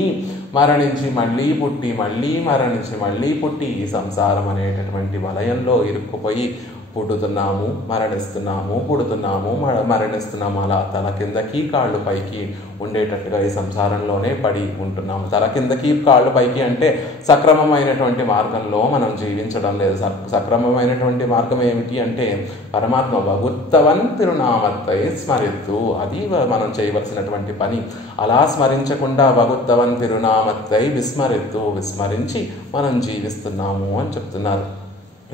మరణించి మళ్ళీ పుట్టి, మళ్ళీ మరణించి మళ్ళీ పుట్టి ఈ సంసారం అనేటటువంటి వలయంలో ఇరుక్కుపోయి పుట్టుతున్నాము, మరణిస్తున్నాము, పుడుతున్నాము, మరణిస్తున్నాము. అలా తల కిందకి కాళ్ళు పైకి ఉండేటట్టుగా ఈ సంసారంలోనే పడి ఉంటున్నాము. తల కిందకి కాళ్ళు పైకి అంటే సక్రమమైనటువంటి మార్గంలో మనం జీవించడం లేదు. సక్రమమైనటువంటి మార్గం ఏమిటి అంటే పరమాత్మ వగుత్తవన్ తిరునామత్తై స్మరిత్తు, అది మనం చేయవలసినటువంటి పని. అలా స్మరించకుండా వగుత్తవన్ తిరునామత్తై విస్మరిత్తు, విస్మరించి మనం జీవిస్తున్నాము అని చెప్తున్నారు.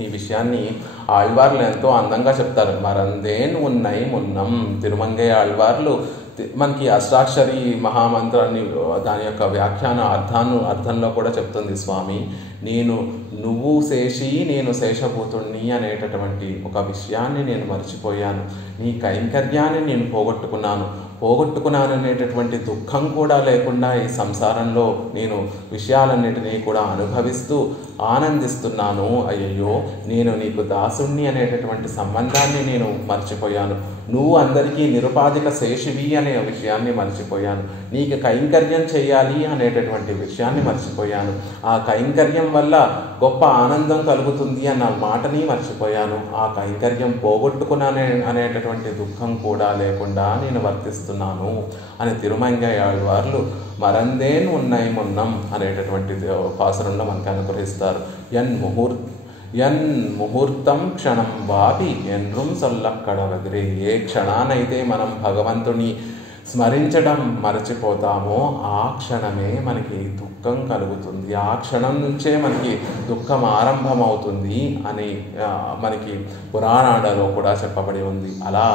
ఈ విషయాన్ని ఆళ్వార్లు ఎంతో అందంగా చెప్తారు. మరందేన్ ఉన్నై మున్నం. తిరుమంగై ఆళ్వార్లు మనకి అష్టాక్షరి మహామంత్రాన్ని దాని యొక్క వ్యాఖ్యాన అర్థంలో కూడా చెప్తుంది. స్వామి, నువ్వు శేషి, నేను శేషభూతుణ్ణి అనేటటువంటి ఒక విషయాన్ని నేను మర్చిపోయాను. నీ కైంకర్యాన్ని నేను పోగొట్టుకున్నాననేటటువంటి దుఃఖం కూడా లేకుండా ఈ సంసారంలో నేను విషయాలన్నిటినీ కూడా అనుభవిస్తూ ఆనందిస్తున్నాను. అయ్యయ్యో, నేను నీకు దాసుణ్ణి అనేటటువంటి సంబంధాన్ని నేను మర్చిపోయాను. నువ్వు అందరికీ నిరుపాధిక శేషివి అనే విషయాన్ని మర్చిపోయాను. నీకు కైంకర్యం చేయాలి అనేటటువంటి విషయాన్ని మర్చిపోయాను. ఆ కైంకర్యం వల్ల గొప్ప ఆనందం కలుగుతుంది అన్న మాటని మర్చిపోయాను. ఆ కైంకర్యం పోగొట్టుకున్నానే అనేటటువంటి దుఃఖం కూడా లేకుండా నేను వర్తిస్తున్నాను అని తిరుమంగై ఆళ్వార్లు మరందేన్ ఉన్నై మున్నం అనేటటువంటి పాసురంలో మనకు అనుగ్రహిస్తారు. ఎన్ ముహూర్తం క్షణం వాపి ఎన్రుం సొల్లక్కడవదిరే. ఏ క్షణానైతే మనం భగవంతుని స్మరించడం మరచిపోతామో ఆ క్షణమే మనకి దుఃఖం కలుగుతుంది. ఆ క్షణం నుంచే మనకి దుఃఖం ఆరంభమవుతుంది అని మనకి పురాణాలలో కూడా చెప్పబడి ఉంది. అలా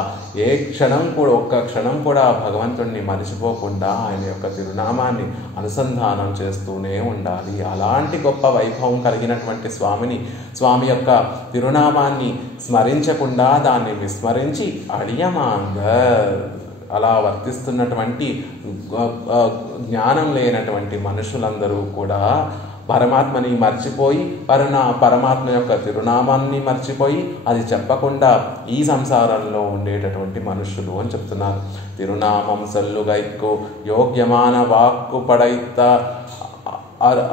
ఏ క్షణం కూడా ఒక్క క్షణం కూడా భగవంతుడిని మరిచిపోకుండా ఆయన యొక్క తిరునామాన్ని అనుసంధానం చేస్తూనే ఉండాలి. అలాంటి గొప్ప వైభవం కలిగినటువంటి స్వామి యొక్క తిరునామాన్ని స్మరించకుండా దాన్ని విస్మరించి అలా వర్తిస్తున్నటువంటి జ్ఞానం లేనటువంటి మనుషులందరూ కూడా పరమాత్మని మర్చిపోయి పరమాత్మ యొక్క తిరునామాన్ని మర్చిపోయి అది చెప్పకుండా ఈ సంసారంలో ఉండేటటువంటి మనుషులు అని చెప్తున్నారు. తిరునామం సల్లుగైక్కు యోగ్యమాన వాక్కు పడైత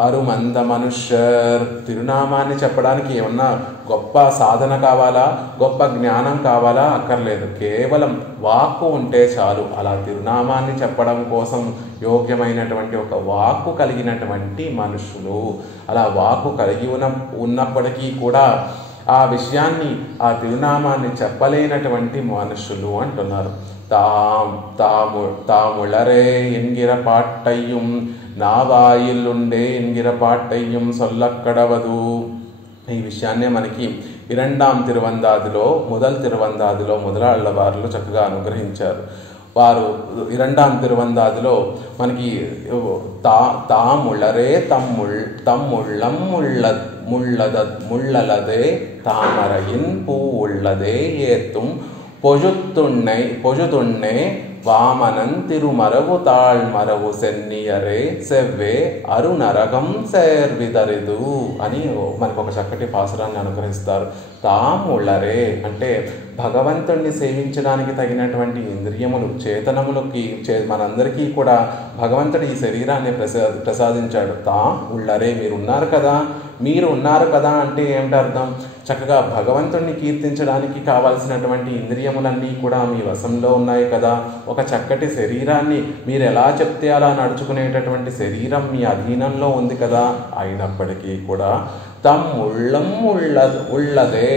అరుమంద మనుష్యర్. తిరునామాన్ని చెప్పడానికి ఏమన్నా గొప్ప సాధన కావాలా, గొప్ప జ్ఞానం కావాలా? అక్కర్లేదు. కేవలం వాక్కు ఉంటే చాలు. అలా తిరునామాన్ని చెప్పడం కోసం యోగ్యమైనటువంటి ఒక వాక్కు కలిగినటువంటి మనుషులు. అలా వాక్కు కలిగి ఉన్నప్పటికీ కూడా ఆ విషయాన్ని, ఆ తిరునామాన్ని చెప్పలేనటువంటి మనుషులు అంటున్నారు. தாமுளரே என்கிற பாட்டையும் నావాయిల్ ఉండే ఎన్గిర పాట్టయ్యం సొల్లక్కడవదు. ఈ విషయాన్నే మనకి ఇరండాం తిరువందాదిలో మొదలాళ్ళవార్లు చక్కగా అనుగ్రహించారు. వారు ఇరండాం తిరువందాదిలో మనకి తాముళరే తమ్ముళ్ళం ముళ్ళలదే తామరయిన్ పూ உள்ளதே ஏத்தும் பொஜுதுண்ணே వామనం తిరుమరవు తాళ్మరవు సెన్నియరే సెవ్వే అరునరగం సేర్విదరిదు అని మనకు ఒక చక్కటి పాసురాన్ని అనుగ్రహిస్తారు. తాముళ్ళరే అంటే భగవంతుణ్ణి సేవించడానికి తగినటువంటి ఇంద్రియములు, చేతనములకి మనందరికీ కూడా భగవంతుడు ఈ శరీరాన్ని ప్రసాదించాడు. ఉళ్ళరే మీరు ఉన్నారు కదా అంటే ఏమిటి అర్థం? చక్కగా భగవంతుణ్ణి కీర్తించడానికి కావాల్సినటువంటి ఇంద్రియములన్నీ కూడా మీ వశంలో ఉన్నాయి కదా. ఒక చక్కటి శరీరాన్ని మీరు ఎలా చెప్తే అలా నడుచుకునేటటువంటి శరీరం మీ అధీనంలో ఉంది కదా. అయినప్పటికీ కూడా ఉన్నదే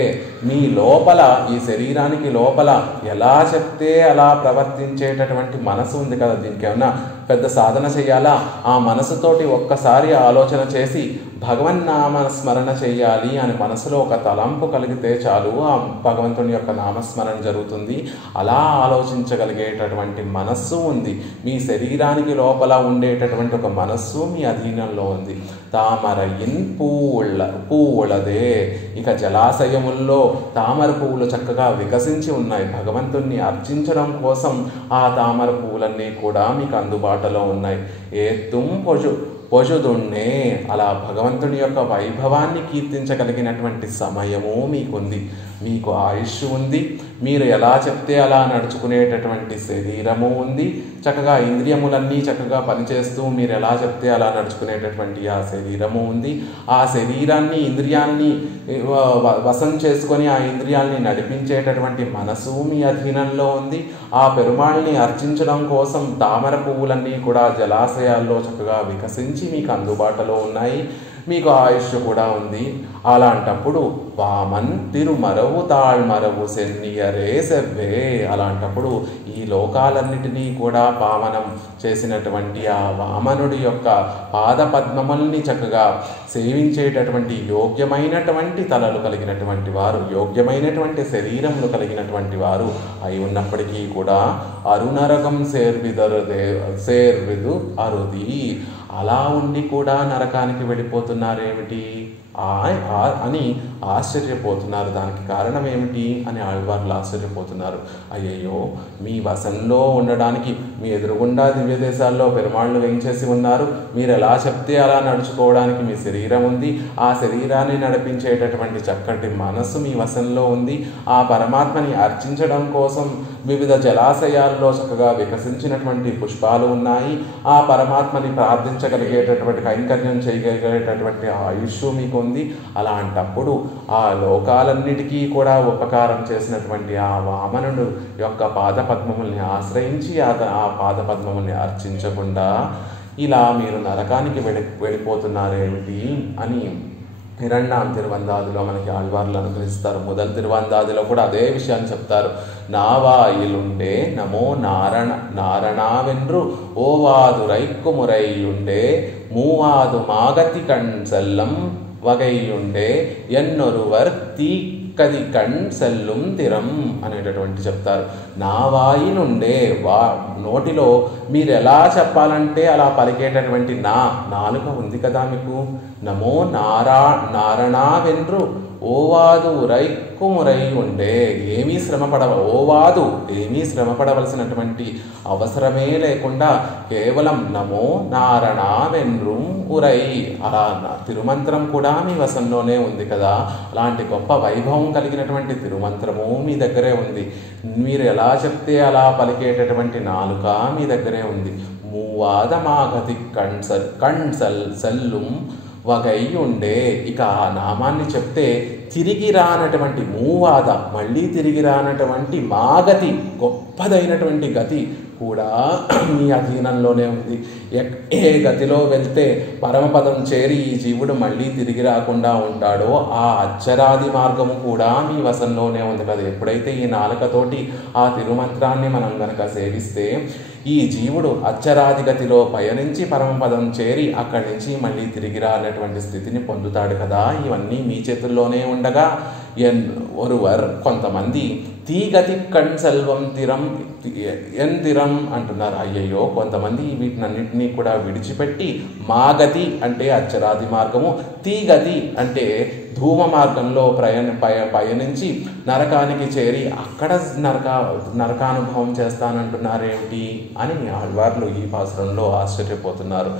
మీ లోపల, ఈ శరీరానికి లోపల ఎలా చెప్తే అలా ప్రవర్తించేటటువంటి మనసు ఉంది కదా. దీనికి ఏమన్నా పెద్ద సాధన చేయాలా? ఆ మనసుతోటి ఒక్కసారి ఆలోచన చేసి భగవన్నామ స్మరణ చేయాలి అని మనసులో ఒక తలంపు కలిగితే చాలు, ఆ భగవంతుని యొక్క నామస్మరణ జరుగుతుంది. అలా ఆలోచించగలిగేటటువంటి మనస్సు ఉంది. మీ శరీరానికి లోపల ఉండేటటువంటి ఒక మనస్సు మీ అధీనంలో ఉంది. తామరయిన్ పూవులదే. ఇక జలాశయముల్లో తామర పువ్వులు చక్కగా వికసించి ఉన్నాయి. భగవంతుణ్ణి అర్చించడం కోసం ఆ తామర పువ్వులన్నీ కూడా మీకు అందుబాటులో ఉన్నాయి. ఏత్తుం పొజుదున్నే. అలా భగవంతుని యొక్క వైభవాన్ని కీర్తించగలిగినటువంటి సమయము మీకుంది. మీకు ఆయుష్ ఉంది. మీరు ఎలా చెప్తే అలా నడుచుకునేటటువంటి శరీరము ఉంది. చక్కగా ఇంద్రియములన్నీ చక్కగా పనిచేస్తూ మీరు ఎలా చెప్తే అలా నడుచుకునేటటువంటి ఆ శరీరము ఉంది. ఆ శరీరాన్ని, ఇంద్రియాన్ని వశం చేసుకొని ఆ ఇంద్రియాల్ని నడిపించేటటువంటి మనసు మీ అధీనంలో ఉంది. ఆ పెరుమాళ్ళని అర్చించడం కోసం తామర పువ్వులన్నీ కూడా జలాశయాల్లో చక్కగా వికసించి మీకు అందుబాటులో ఉన్నాయి. మీకు ఆయుష్ కూడా ఉంది. అలాంటప్పుడు వామన్ తిరుమరవు తాళ్మరవు సెన్నియరే సెవ్వే, అలాంటప్పుడు ఈ లోకాలన్నిటినీ కూడా పావనం చేసినటువంటి ఆ వామనుడి యొక్క పాదపద్మముల్ని చక్కగా సేవించేటటువంటి యోగ్యమైనటువంటి తలలు కలిగినటువంటి వారు, యోగ్యమైనటువంటి శరీరములు కలిగినటువంటి వారు అయి ఉన్నప్పటికీ కూడా అరునరకం సేర్విదు అరుది, అలా ఉండి కూడా నరకానికి వెళ్ళిపోతున్నారేమిటి అని ఆశ్చర్యపోతున్నారు. దానికి కారణం ఏమిటి అని ఆళ్వార్లు ఆశ్చర్యపోతున్నారు. అయ్యయ్యో, మీ వశంలో ఉండడానికి మీ ఎదురుగుండా దివ్య దేశాల్లో పెరుమాళ్ళు వేయించేసి ఉన్నారు. మీరు ఎలా చెప్తే అలా నడుచుకోవడానికి మీ శరీరం ఉంది. ఆ శరీరాన్ని నడిపించేటటువంటి చక్కటి మనస్సు మీ వశంలో ఉంది. ఆ పరమాత్మని అర్చించడం కోసం వివిధ జలాశయాల్లో చక్కగా వికసించినటువంటి పుష్పాలు ఉన్నాయి. ఆ పరమాత్మని ప్రార్థించగలిగేటటువంటి కైంకర్యం చేయగలిగేటటువంటి ఆయుష్ మీకు ఉంది. అలాంటప్పుడు ఆ లోకాలన్నిటికీ కూడా ఉపకారం చేసినటువంటి ఆ వామనుడు యొక్క పాదపద్మముల్ని ఆశ్రయించి ఆ పాదపద్మముల్ని అర్చించకుండా ఇలా మీరు నరకానికి వెళ్ళిపోతున్నారేమిటి అని இரண்டாம் திருவந்தாதிలో మనకి ఆళ్వార్లు అనుగ్రహిస్తారు. మొదటి తిరువందాదిలో కూడా అదే విషయాన్ని చెప్తారు. నావాయిలుండే నమో నారణావెన్రు ఓవాదు రైక్కు మురైయుండే మూవాదు మాగతి కణ్ సెల్లం వగైయుండే ఎన్నొరువర్ తీక్కది కణ్ సెల్లుం తిరం అనేటటువంటి చెప్తారు. నావాయి నుండే నోటిలో మీరు ఎలా చెప్పాలంటే అలా పలికేటటువంటి నాలుక ఉంది కదా మీకు. నమో నారణావెన్రు ఓవాదు రైక్కు మురై ఉండే, ఏమీ శ్రమపడవలసినటువంటి అవసరమే లేకుండా కేవలం నమో నారణావెన్రు ఉరై, అలా తిరుమంత్రం కూడా మీ వశంలోనే ఉంది కదా. అలాంటి గొప్ప వైభవం కలిగినటువంటి తిరుమంత్రము మీ దగ్గరే ఉంది. మీరు ఎలా చెప్తే అలా పలికేటటువంటి నాలుక మీ దగ్గరే ఉంది. మూవాద మాగతి కణ్సల్లుం వగై ఉండే, ఇక ఆ నామాన్ని చెప్తే తిరిగి రానటువంటి మూవాద, మళ్ళీ తిరిగి రానటువంటి మాగతి, గొప్పదైనటువంటి గతి కూడా మీ అధీనంలోనే ఉంది. ఏ గతిలో వెళ్తే పరమపదం చేరి ఈ జీవుడు మళ్ళీ తిరిగి రాకుండా ఉంటాడో ఆ అచ్చరాది మార్గము కూడా మీ వశంలోనే ఉంది కదా. ఎప్పుడైతే ఈ నాలుకతోటి ఆ తిరుమంత్రాన్ని మనం గనక సేవిస్తే ఈ జీవుడు అచ్చరాది గతిలో పయనించి పరమపదం చేరి అక్కడి నుంచి మళ్ళీ తిరిగి రానటువంటి స్థితిని పొందుతాడు కదా. ఇవన్నీ మీ చేతుల్లోనే ఉండగా కొంతమంది తీగతి కణ్సెల్వం తిరం తిరం అంటున్నారు. అయ్యయ్యో, కొంతమంది వీటినన్నింటినీ కూడా విడిచిపెట్టి మాగతి అంటే అచ్చరాది మార్గము, తీగతి అంటే ధూమ మార్గంలో పయనించి నరకానికి చేరి అక్కడ నరకానుభవం చేస్తానంటున్నారేమిటి అని ఆళ్వార్లు ఈ పాసురంలో ఆశ్చర్యపోతున్నారు.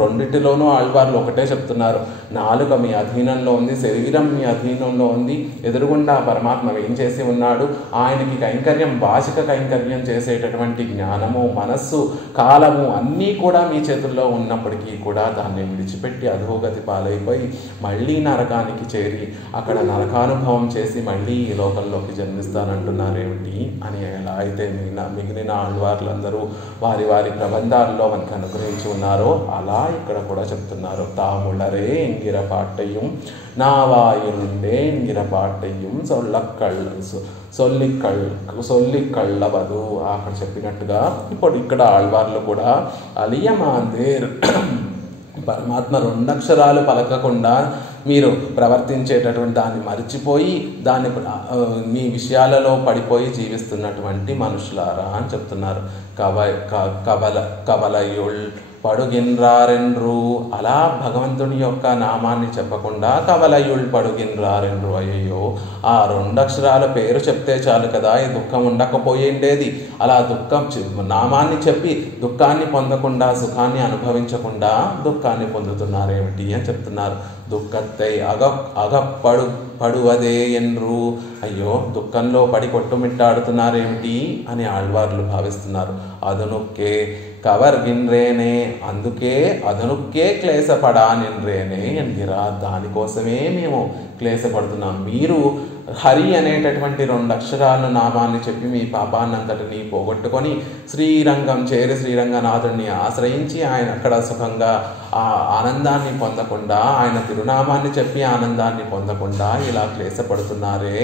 రెండిటిలోనూ ఆళ్వార్లు ఒకటే చెప్తున్నారు. నాలుక మీ అధీనంలో ఉంది, శరీరం మీ అధీనంలో ఉంది, ఎదురుగుండా పరమాత్మ ఏం చేసి ఉన్నాడు, ఆయనకి కైంకర్యం, వాచిక కైంకర్యం చేసేటటువంటి జ్ఞానము, మనస్సు, కాలము అన్నీ కూడా మీ చేతుల్లో ఉన్నప్పటికీ కూడా దాన్ని విడిచిపెట్టి అధోగతి పాలైపోయి మళ్ళీ నరకానికి చేరి అక్కడ నరకానుభవం చేసి మళ్ళీ ఈ లోకంలోకి జన్మిస్తానంటున్నారేమిటి అని ఎలా అయితే మిగిలిన ఆళ్వార్లందరూ వారి వారి ప్రబంధాల్లో మనకు అనుగ్రహించి ఉన్నారో అలా ఇక్కడ కూడా చెప్తున్నారు. తాముళరే ఎంగిరపాట్టయ్యం నావాయుండే ఎంగిరపాట్టయ్యం సొల్లికళ్ళవదు అక్కడ చెప్పినట్టుగా ఇప్పుడు ఇక్కడ ఆళ్వార్లు కూడా అలియమాందేర్, పరమాత్మ రెండక్షరాలు పలకకుండా మీరు ప్రవర్తించేటటువంటి దాన్ని మరిచిపోయి దాన్ని మీ విషయాలలో పడిపోయి జీవిస్తున్నటువంటి మనుషులారా అని చెప్తున్నారు. కవలయుల్ పడుగిన్రారెండ్రు, అలా భగవంతుని యొక్క నామాన్ని చెప్పకుండా కవలయుల్ పడుగిన్రారెండ్రు. అయ్యో, ఆ రెండక్షరాల పేరు చెప్తే చాలు కదా, ఈ దుఃఖం ఉండకపోయేండేది. అలా నామాన్ని చెప్పి దుఃఖాన్ని పొందకుండా, సుఖాన్ని అనుభవించకుండా దుఃఖాన్ని పొందుతున్నారేమిటి అని చెప్తున్నారు. దుఃఖத்தை పడువదే ఎన్రు, అయ్యో దుఃఖంలో పడి కొట్టుమిట్టాడుతున్నారేమిటి అని ఆళ్వార్లు భావిస్తున్నారు. అదనుక్కే కవర్గిన్రేనే, అందుకే అదనుక్కే క్లేశపడా నిన్రేనే ఎన్గిరా, దానికోసమే మేము క్లేశపడుతున్నాం. మీరు హరి అనేటటువంటి 2 అక్షరాలను నామాన్ని చెప్పి మీ పాపాన్నంతటిని పోగొట్టుకొని శ్రీరంగం చేరి శ్రీరంగనాథుడిని ఆశ్రయించి ఆయన అక్కడ సుఖంగా ఆ ఆనందాన్ని పొందకుండా, ఆయన తిరునామాన్ని చెప్పి ఆనందాన్ని పొందకుండా ఇలా క్లేశపడుతున్నారే,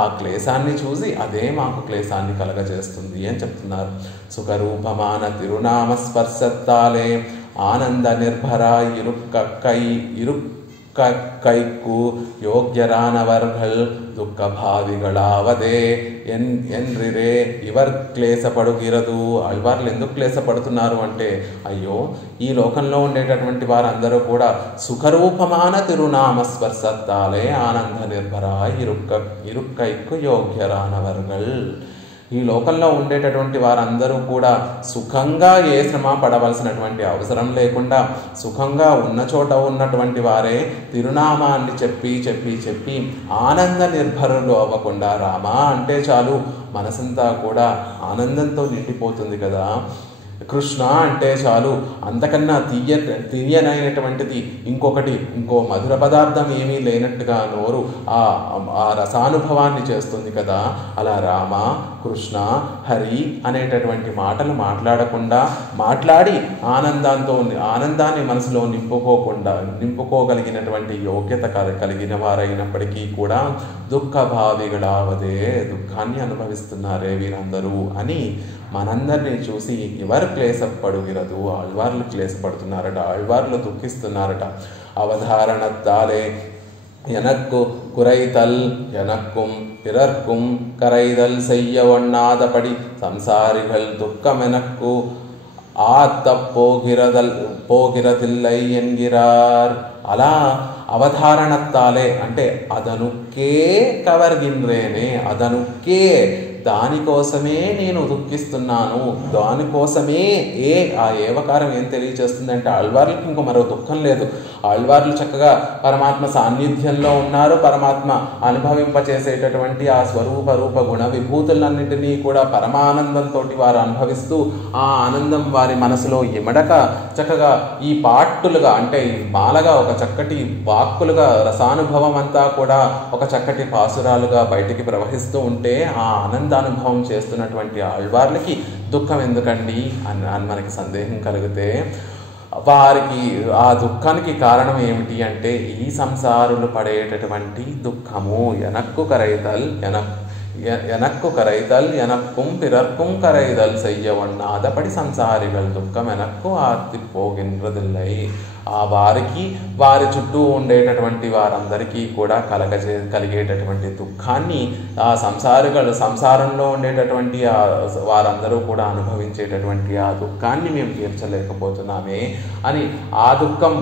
ఆ క్లేశాన్ని చూసి అదే మాకు క్లేశాన్ని కలగజేస్తుంది అని చెప్తున్నారు. సుఖరూపమాన తిరునామ స్పర్శత్తాలే ఆనంద నిర్భర கைக்கு யோக்யரானவர்கள் దుఃఖభావిగళావదే ఎన్రిరే ఇవర్ క్లేశపడుగిరదు. ఆళ్వార్లు ఎందుకు క్లేశపడుతున్నారు అంటే, అయ్యో ఈ లోకంలో ఉండేటటువంటి వారందరూ కూడా సుఖరూపమాన తిరునామ స్పర్శత్తాలే ఆనంద నిర్భర ఇరుక్కైకు యోగ్యరానవర్గల్. ఈ లోకంలో ఉండేటటువంటి వారందరూ కూడా సుఖంగా ఏ శ్రమ పడవలసినటువంటి అవసరం లేకుండా సుఖంగా ఉన్న చోట ఉన్నటువంటి వారే తిరునామాన్ని చెప్పి చెప్పి చెప్పి ఆనంద నిర్భరులు అవ్వకుండా, రామా అంటే చాలు మనసంతా కూడా ఆనందంతో నిండిపోతుంది కదా, కృష్ణ అంటే చాలు అంతకన్నా తీయనైనటువంటిది ఇంకో మధుర పదార్థం ఏమీ లేనట్టుగా నోరు ఆ రసానుభవాన్ని చేస్తుంది కదా. అలా రామ, కృష్ణ, హరి అనేటటువంటి మాటలు మాట్లాడకుండా మాట్లాడి ఆనందాన్ని మనసులో నింపుకోగలిగినటువంటి యోగ్యత కలిగిన వారైనప్పటికీ కూడా దుఃఖభావిగళావదే, దుఃఖాన్ని అనుభవిస్తున్నారే వీరందరూ అని మనందరినీ చూసి ఎవరు క్లేశపడుగిరదు, ఆళ్వార్లు క్లేశపడుతున్నారట, ఆళ్వార్లు దుఃఖిస్తున్నారట. అవధారణత్తాలే ఎనక్కు కురైతల్ ఎనక్కుం పిరర్కుం కరైదల్ செய்ய ஒண்ணாதபடி సంసారిగల్ దుఃఖమెనక్కు పోగిరదిల్లై ఎన్గిరార్. అలా అవధారణత్తాలే అంటే అదనుకే కవర్గిన్రేనే, అదనుకే దానికోసమే నేను దుఃఖిస్తున్నాను, దానికోసమే ఆ ఏవకారం ఏం తెలియచేస్తుంది అంటే ఆళ్వార్లకి ఇంకో మరో దుఃఖం లేదు. ఆళ్వార్లు చక్కగా పరమాత్మ సాన్నిధ్యంలో ఉన్నారు, పరమాత్మ అనుభవింపచేసేటటువంటి ఆ స్వరూప రూప గుణ విభూతులన్నింటినీ కూడా పరమానందంతో వారు అనుభవిస్తూ ఆ ఆనందం వారి మనసులో ఇమడక చక్కగా ఈ పాట్టులుగా అంటే ఈ మాలగా ఒక చక్కటి వాక్కులుగా రసానుభవం అంతా కూడా ఒక చక్కటి పాసురాలుగా బయటికి ప్రవహిస్తూ ఉంటే ఆ ఆనందానుభవం చేస్తున్నటువంటి ఆళ్వార్లకి దుఃఖం ఎందుకండి అని మనకి సందేహం కలిగితే, వారికి ఆ దుఃఖానికి కారణం ఏమిటి అంటే ఈ సంసారులు పడేటటువంటి దుఃఖము. ఎనక్కు కరైతల్ ఎనక్కుం పిరర్కుం కరైదల్ செய்ய ஒண்ணாதபடி సంసారిగల్ దుఃఖం ఎనక్కు ఆర్తి పోగిన్రదిల్లై. ఆ వారికి వారి చుట్టూ ఉండేటటువంటి వారందరికీ కూడా కలిగేటటువంటి దుఃఖాన్ని ఆ సంసారంలో ఉండేటటువంటి వారందరూ కూడా అనుభవించేటటువంటి ఆ దుఃఖాన్ని మేము తీర్చలేకపోతున్నామే అని ఆ దుఃఖం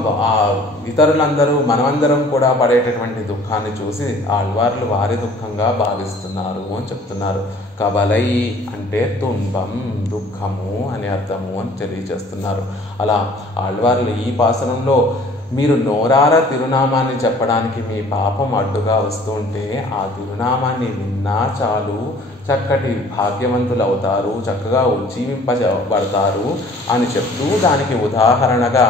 ఇతరులందరూ మనమందరం కూడా పడేటటువంటి దుఃఖాన్ని చూసి ఆళ్వార్లు వారి దుఃఖంగా భావిస్తున్నారు అని చెప్తున్నారు. కబలై అంటే తుంబం, దుఃఖము అని అర్థము అని తెలియజేస్తున్నారు. అలా ఆళ్వార్లు ఈ పాసనంలో మీరు నోరారా తిరునామాన్ని చెప్పడానికి మీ పాపం అడ్డుగా వస్తుంటే ఆ తిరునామాన్ని విన్నా చాలు చక్కటి భాగ్యవంతులు అవుతారు, చక్కగా ఉజ్జీవింపబడతారు అని చెప్తూ దానికి ఉదాహరణగా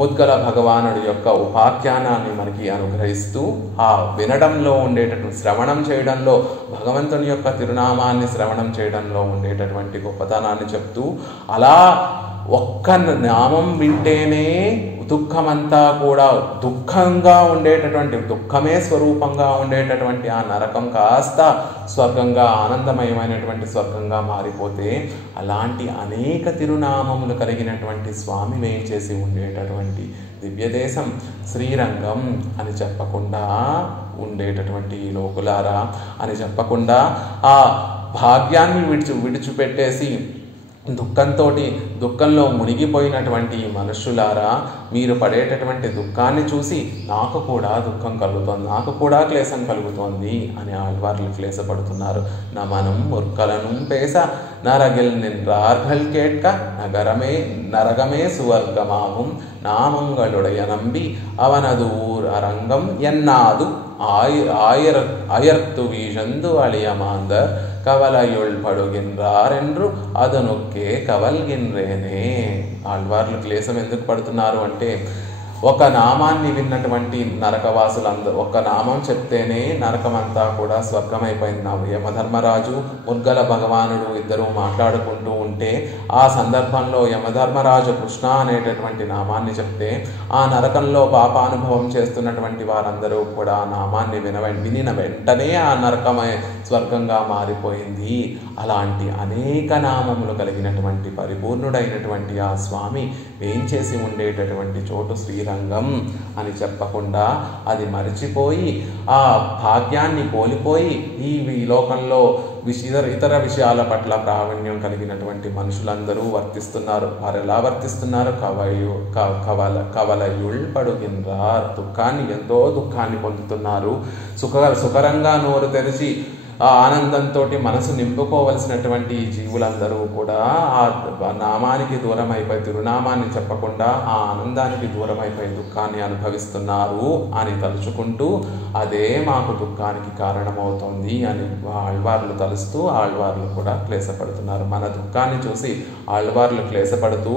ముద్గల భగవానుడి యొక్క ఉపాఖ్యానాన్ని మనకి అనుగ్రహిస్తూ ఆ వినడంలో ఉండేటటువంటి శ్రవణం చేయడంలో భగవంతుని యొక్క తిరునామాన్ని శ్రవణం చేయడంలో ఉండేటటువంటి గొప్పతనాన్ని చెప్తూ, అలా ఒక్క నామం వింటేనే దుఃఖమంతా కూడా దుఃఖంగా ఉండేటటువంటి దుఃఖమే స్వరూపంగా ఉండేటటువంటి ఆ నరకం కాస్త స్వర్గంగా ఆనందమయమైనటువంటి స్వర్గంగా మారిపోతే అలాంటి అనేక తిరునామములు కలిగినటువంటి స్వామి వేయించేసి ఉండేటటువంటి దివ్యదేశం శ్రీరంగం అని చెప్పకుండా ఉండేటటువంటి లోకులారా అని చెప్పకుండా ఆ భాగ్యాన్ని విడిచిపెట్టేసి దుఃఖంలో మునిగిపోయినటువంటి మనుషులారా, మీరు పడేటటువంటి దుఃఖాన్ని చూసి నాకు కూడా దుఃఖం కలుగుతోంది, నాకు కూడా క్లేశం కలుగుతోంది అని ఆళ్వార్లు క్లేశపడుతున్నారు. నమనం ముర్కలను పేస నరగిల్ నిన్రార్గల్ కేట్క నరగమే సువర్గమాகும் నామంగళుடைய நம்பி அவனது ஊர் அரங்கம் என்னாது அயர்த்து வீழந்து அழியமாந்தர் కవలయుల్ పడుగిన్రారెండ్రు అదనొక్కే కవల్గిన్రేనే. ఆళ్వార్లు క్లేశం ఎందుకు పడుతున్నారు అంటే ఒక నామాన్ని విన్నటువంటి నరకవాసులందరూ, ఒక నామం చెప్తేనే నరకమంతా కూడా స్వర్గమైపోయింది. యమధర్మరాజు ముద్గల భగవానుడు ఇద్దరు మాట్లాడుకుంటూ ఉంటే ఆ సందర్భంలో యమధర్మరాజు కృష్ణ అనేటటువంటి నామాన్ని చెప్తే ఆ నరకంలో పాపానుభవం చేస్తున్నటువంటి వారందరూ కూడా ఆ నామాన్ని వినిన వెంటనే ఆ నరకమై స్వర్గంగా మారిపోయింది. అలాంటి అనేక నామములు కలిగినటువంటి పరిపూర్ణుడైనటువంటి ఆ స్వామి వేంచేసి ఉండేటటువంటి చోటు శ్రీరంగం అని చెప్పకుండా అది మరిచిపోయి ఆ భాగ్యాన్ని కోల్పోయి ఈ లోకంలో ఇతర విషయాల పట్ల ప్రావీణ్యం కలిగినటువంటి మనుషులందరూ వర్తిస్తున్నారు. వారు ఎలా వర్తిస్తున్నారు? కవలయుళ్ పడుగిన్రార్, ఎంతో దుఃఖాన్ని పొందుతున్నారు. సుఖరంగా నోరు తెరిచి ఆ ఆనందంతో మనసు నింపుకోవలసినటువంటి జీవులందరూ కూడా ఆ నామానికి దూరం అయిపోయి, తిరునామాన్ని చెప్పకుండా ఆ ఆనందానికి దూరం అయిపోయి దుఃఖాన్ని అనుభవిస్తున్నారు అని తలుచుకుంటూ అదే మాకు దుఃఖానికి కారణమవుతోంది అని ఆళ్వార్లు తలుస్తూ ఆళ్వార్లు కూడా క్లేశపడుతున్నారు. మన దుఃఖాన్ని చూసి ఆళ్వార్లు క్లేశపడుతూ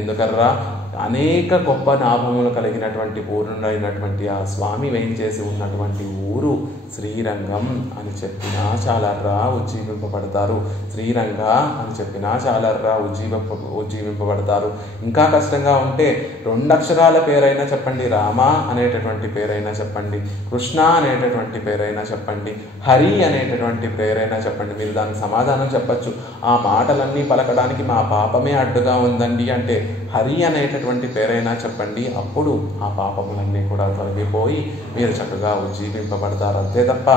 ఎందుకర్రా అనేక గొప్ప నామములు కలిగినటువంటి పూర్ణుడైనటువంటి ఆ స్వామి వేయించేసి ఉన్నటువంటి ఊరు శ్రీరంగం అని చెప్పినా చాలర్రా ఉజ్జీవింపబడతారు. శ్రీరంగ అని చెప్పినా చాలర్రా ఉజ్జీవింపబడతారు. ఇంకా కష్టంగా ఉంటే 2 అక్షరాల పేరైనా చెప్పండి, రామ అనేటటువంటి పేరైనా చెప్పండి, కృష్ణ అనేటటువంటి పేరైనా చెప్పండి, హరి అనేటటువంటి పేరైనా చెప్పండి. మీరు దానికి సమాధానం చెప్పచ్చు. ఆ మాటలన్నీ పలకడానికి మా పాపమే అడ్డుగా ఉందండి అంటే హరి అనేటటువంటి పేరైనా చెప్పండి. అప్పుడు ఆ పాపములన్నీ కూడా తొలగిపోయి మీరు చక్కగా ఉజ్జీవింపబడతారు. అంతే తప్ప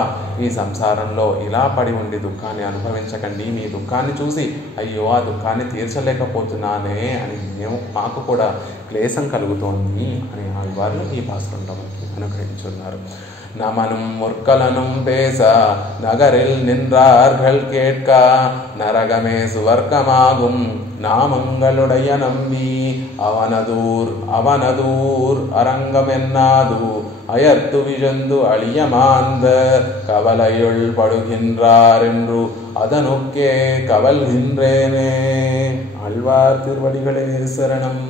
ఈ సంసారంలో ఇలా పడి ఉండి దుఃఖాన్ని అనుభవించకండి. మీ దుఃఖాన్ని చూసి అయ్యో ఆ దుఃఖాన్ని తీర్చలేకపోతున్నానే అని మాకు కూడా క్లేశం కలుగుతోంది అని ఆళ్వార్లు ఈ భాస్కరంలో అనుగ్రహించున్నారు. நமனும் முற்கலனும் பேச நகரில் நின்றார்கள் கேட்க நரகமே சுவர்க்கமாகும் நாமங்களுடைய நம்பி அவனதூர் அரங்கமென்னாது அயர்த்து விழுந்து அழியமாந்த கவலையுள் படுகின்றார் என்று அதனுக்கே கவல்கின்றேனே. ஆழ்வார் திருவடிகளே சரணம்.